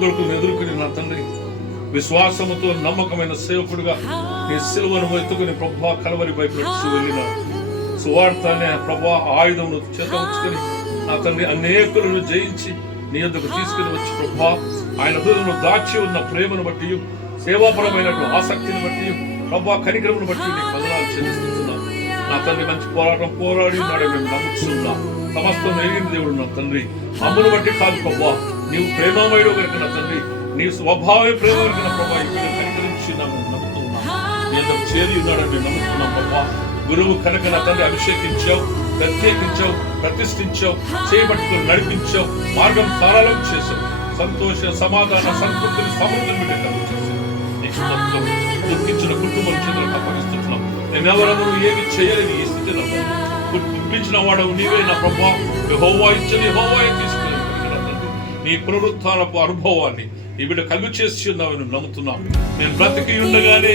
కొడుకులను ఎదుర్కొని నా తండ్రి విశ్వాసముతో నమ్మకమైన సేవకుడుగా నీ సిలువను ఎత్తుకుని ప్రభా కలవరి వైపు వెళ్ళిన సువార్త అనే ప్రభా ఆయుధమును చేత ఉంచుకొని నా తండ్రి అనేకులను జయించి నీ యొద్దకు తీసుకుని వచ్చి ప్రభా ఆయన హృదయంలో దాచి ఉన్న ప్రేమను బట్టి సేవాపరమైనటువంటి ఆసక్తిని బట్టి ప్రభా కనికరమును బట్టి నీకు వందనాలు చెల్లిస్తున్నాను. నా తండ్రి మంచి పోరాటం పోరాడి ఉన్నాడని మేము నమ్ముతున్నా. సమస్తం ఎరిగిన దేవుడు నా తండ్రి, అమ్మును బట్టి కాదు ప్రభా, నీవు ప్రేమమయుడు కనుక నా తండ్రి, నీ స్వభావమే ప్రేమ కనుక ప్రభా ఇక్కడ కనికరించి నమ్ముతున్నా. నీ అందరూ చేరి ఉన్నాడని మేము నమ్ముతున్నాం ప్రభా. గురువు కనుక నా తండ్రి అభిషేకించావు, ప్రత్యేకించావు, ప్రతిష్ఠించావు, చేయబట్టుకుని నడిపించావు, మార్గం సరళం చేసావు, సంతోష సమాధాన సంతృప్తిని సమృద్ధిని కలుగు చేసావు. దుఃఖించిన కుటుంబం చేతులకు అప్పగిస్తున్నాం. మేమెవరము ఏమి చేయలేని ఈ స్థితిలో గుర్తించిన వాడవు నీవే నా ప్రభా. యెహోవా ఇచ్చని యెహోవాయే తీసుకుని నీ పునరుత్థానపు అనుభవాన్ని ఈ బిడ్డ కలుగు చేసి ఉన్నామని నమ్ముతున్నాం. నేను బ్రతికి ఉండగానే